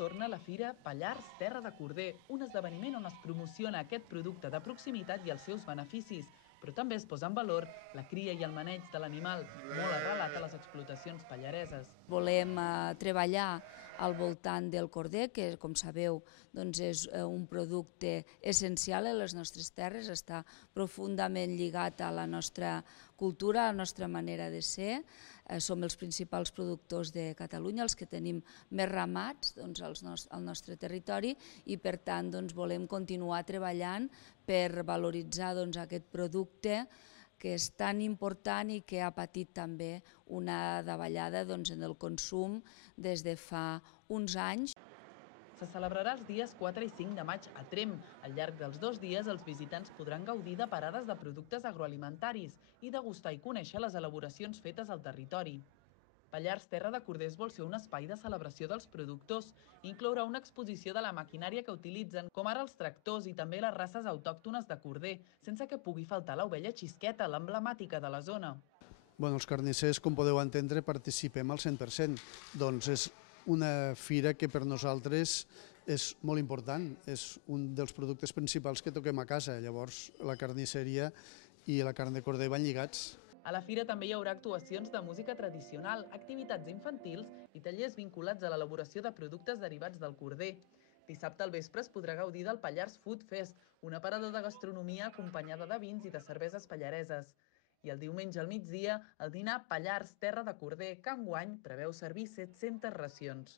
torna la Fira Pallars Terra de Corder, un esdeveniment on es promociona aquest producte de proximitat i els seus beneficis, però també es posa en valor la cria i el maneig de l'animal, molt arrelat a les explotacions pallareses. Volem treballar al voltant del corder, que, com sabeu, doncs és un producte essencial a les nostres terres, està profundament lligat a la nostra cultura, a la nostra manera de ser. Som els principals productors de Catalunya, els que tenim més ramats al nostre territori i, per tant, volem continuar treballant per valoritzar aquest producte que és tan important i que ha patit també una davallada en el consum des de fa uns anys. Se celebrarà els dies 4 i 5 de maig a Tremp. Al llarg dels 2 dies, els visitants podran gaudir de parades de productes agroalimentaris i degustar i conèixer les elaboracions fetes al territori. Pallars Terra de Corders vol ser un espai de celebració dels productors. Inclourà una exposició de la maquinària que utilitzen, com ara els tractors i també les races autòctones de corder, sense que pugui faltar l'ovella xisqueta, l'emblemàtica de la zona. Els carnissers, com podeu entendre, participem al 100%. Doncs és una fira que per nosaltres és molt important, és un dels productes principals que toquem a casa. Llavors, la carnisseria i la carn de corder van lligats. A la fira també hi haurà actuacions de música tradicional, activitats infantils i tallers vinculats a l'elaboració de productes derivats del corder. Dissabte al vespre es podrà gaudir del Pallars Food Fest, una parada de gastronomia acompanyada de vins i de cerveses pallareses. I el diumenge al migdia, el dinar Pallars Terra de Corder, que enguany preveu servir 700 racions.